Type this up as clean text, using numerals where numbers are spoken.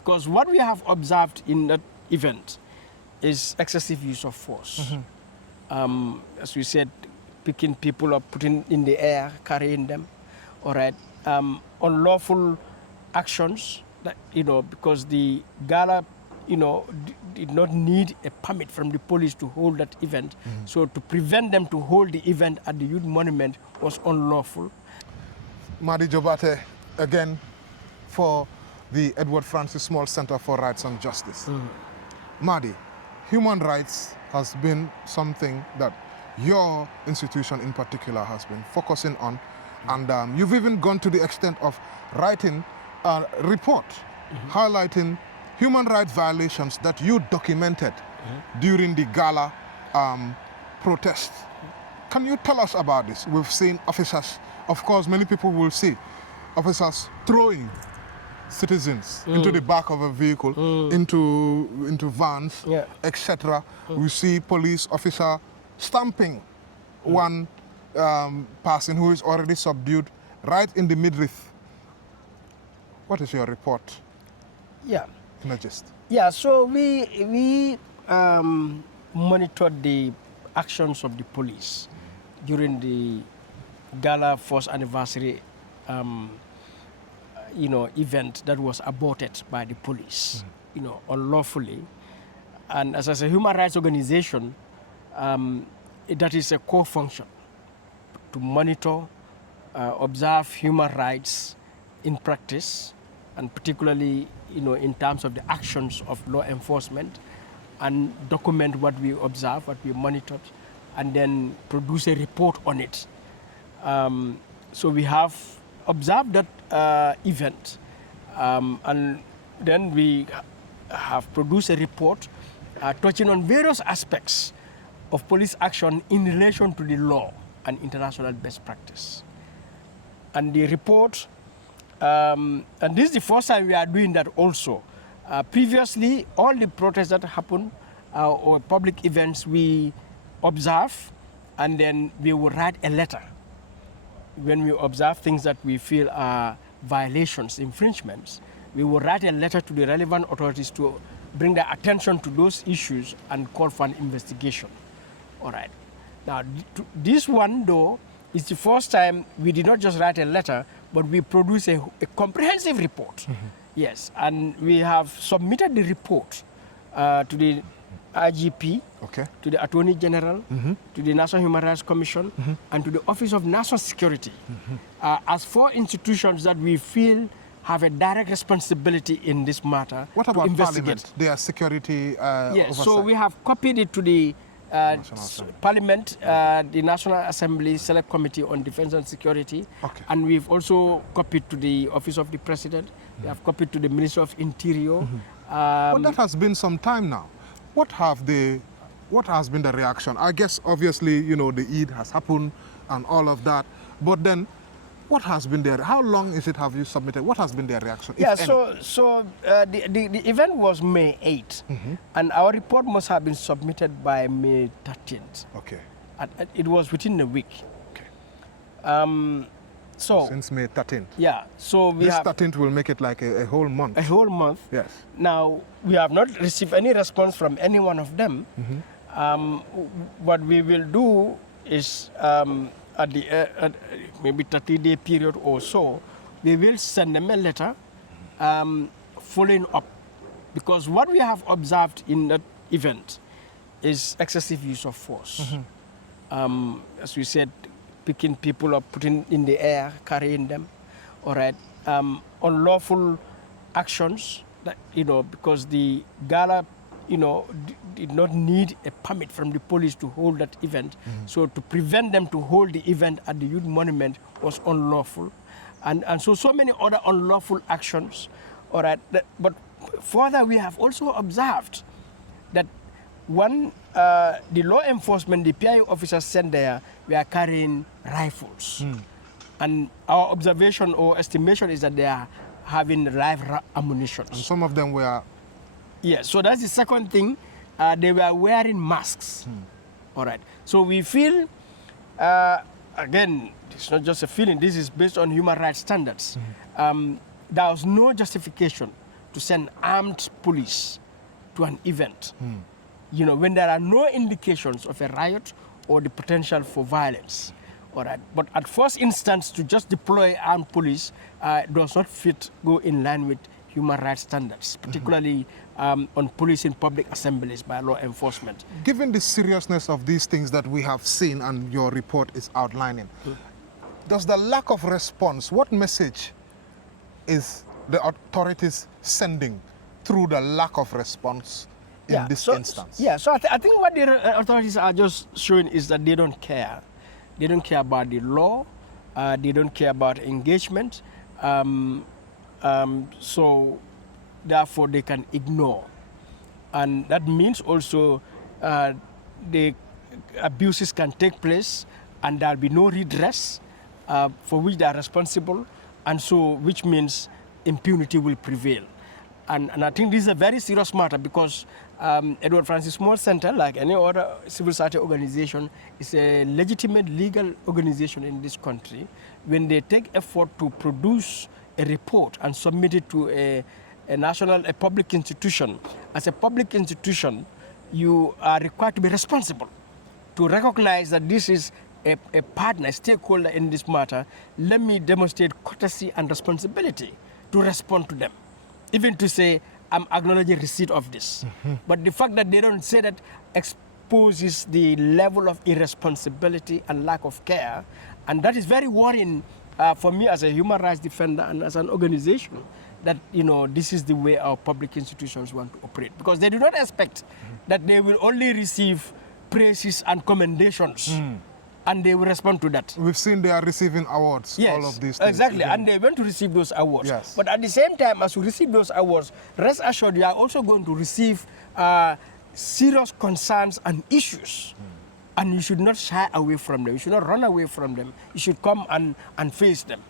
because what we have observed in that event is excessive use of force. As we said, picking people up, putting in the air, carrying them, all right, unlawful actions that, because the GALA, did not need a permit from the police to hold that event. So to prevent them to hold the event at the Youth Monument was unlawful. Madi Jobarteh, again, for the Edward Francis Small Center for Rights and Justice. Madi, human rights has been something that your institution in particular has been focusing on, and you've even gone to the extent of writing a report highlighting human rights violations that you documented during the GALA protest. Can you tell us about this? We've seen officers, of course, many people will see officers throwing citizens into the back of a vehicle, into vans, etc. We see police officer stamping one person who is already subdued right in the midriff. What is your report? Yeah. In a gist. Yeah, so we monitored the actions of the police during the GALA 4th anniversary event that was aborted by the police, unlawfully. And as a human rights organization, that is a core function, to monitor, observe human rights in practice, and particularly, in terms of the actions of law enforcement, and document what we observe, what we monitored, and then produce a report on it. So we have observed that event, and then we have produced a report touching on various aspects of police action in relation to the law and international best practice. And the report, and this is the first time we are doing that also. Previously, all the protests that happen or public events, we observe, and then we will write a letter. When we observe things that we feel are violations, infringements, we will write a letter to the relevant authorities to bring their attention to those issues and call for an investigation. All right. Now, this one, though, is the first time we did not just write a letter, but we produced a comprehensive report. Yes, and we have submitted the report to the IGP, to the Attorney General, to the National Human Rights Commission, and to the Office of National Security, as 4 institutions that we feel have a direct responsibility in this matter. What about Parliament? Their security yes, oversight? so we have copied it to the Parliament, the National Assembly Select Committee on Defense and Security, and we've also copied to the Office of the President. We have copied to the Minister of Interior. But that has been some time now. What has been the reaction? I guess obviously, the Eid has happened and all of that, but then what has been there? How long have you submitted? What has been their reaction? Yeah, so the event was May 8th, and our report must have been submitted by May 13th. Okay. It was within a week. Okay. Since May 13th. Yeah. So this 13th will make it like a whole month. A whole month. Yes. Now we have not received any response from any one of them. What we will do is at the maybe 30-day period or so, we will send them a letter following up, because what we have observed in that event is excessive use of force. As we said, picking people up, putting in the air, carrying them, all right, unlawful actions that, because the GALA, did not need a permit from the police to hold that event. So to prevent them to hold the event at the Youth Monument was unlawful. And so many other unlawful actions, all right. But further, we have also observed that the law enforcement, the PIU officers sent there, we are carrying rifles. And our observation or estimation is that they are having live ammunition. And some of them were... Yes, so that's the second thing. They were wearing masks. All right. So we feel, again, it's not just a feeling, this is based on human rights standards. There was no justification to send armed police to an event, you know, when there are no indications of a riot or the potential for violence. All right. But at first instance, to just deploy armed police does not go in line with human rights standards, particularly on police in public assemblies by law enforcement. Given the seriousness of these things that we have seen and your report is outlining, does the lack of response, what message is the authorities sending through the lack of response in this instance? Yeah, so I think what the authorities are just showing is that they don't care. They don't care about the law. They don't care about engagement. So therefore they can ignore. And that means also the abuses can take place and there'll be no redress for which they are responsible, and so which means impunity will prevail. And I think this is a very serious matter because Edward Francis Small Center, like any other civil society organization, is a legitimate legal organization in this country. When they take effort to produce a report and submit it to a public institution, as a public institution, you are required to be responsible, to recognize that this is a partner, a stakeholder in this matter. Let me demonstrate courtesy and responsibility to respond to them. Even to say, I'm acknowledging receipt of this. But the fact that they don't say that exposes the level of irresponsibility and lack of care. And that is very worrying for me as a human rights defender and as an organization, that, you know, this is the way our public institutions want to operate. Because they do not expect that they will only receive praises and commendations. And they will respond to that. We've seen they are receiving awards, yes, all of these things. Exactly, and they went to receive those awards. Yes. But at the same time, as you receive those awards, rest assured you are also going to receive serious concerns and issues. And you should not shy away from them. You should not run away from them. You should come and face them.